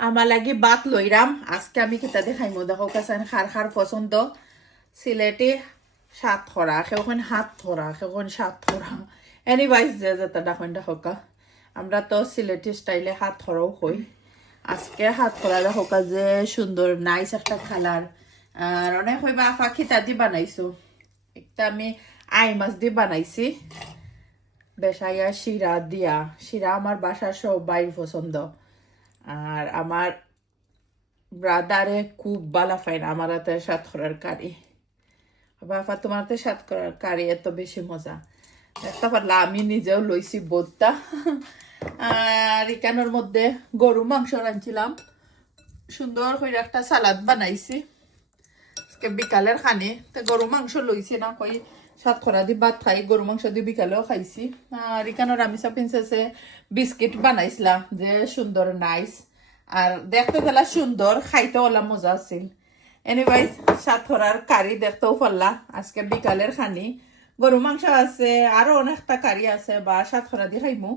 আমার লাগি বাত লইরাম আজকে আমি কিতা দেখাইমো দেখো কাছেন খার খার পছন্দ সিলেটি সাত খরা সেখন হাত ধরা সেখন সাত ধরা এনিওয়াইজ যে যেটা দেখুন দেখোকা আমরা তো সিলেটি স্টাইলে হাত ধরাও হই আজকে হাত ধরা দেখোকা যে সুন্দর নাইস একটা কালার আর অনেক হইবা আফা খিতা দি বানাইছো একটা আমি আই মাছ দিয়ে বানাইছি বেসাইয়া শিরা দিয়া শিরা আমার বাসার সবাই পছন্দ আর আমার ব্রাদারে খুব ভালো ফাইন আমার হাতে সাত করার কারি বাবা তোমার হাতে সাত করার কারি এত বেশি মজা দেখতে পারলা আমি নিজেও লইছি বোধটা আর এখানোর মধ্যে গরু মাংস রাঁধছিলাম সুন্দর করে একটা সালাদ বানাইছি আজকে বিকালের খানে তো গরু মাংস লইছি না কই সাত খরা দি ভাত খাই গরু মাংস দি বিকালেও খাইছি আর এখানোর আমি প্রিন্সেসে বিস্কিট বানাইছিলাম যে সুন্দর নাইস আর দেখতে গেলা সুন্দর খাইতে ওলা মজা আছিল এনিওয়াইজ সাত খরার কারি দেখতেও পারলা আজকে বিকালের খানি গরু মাংস আছে আরো অনেকটা কারি আছে বা সাত খরা দি খাইমু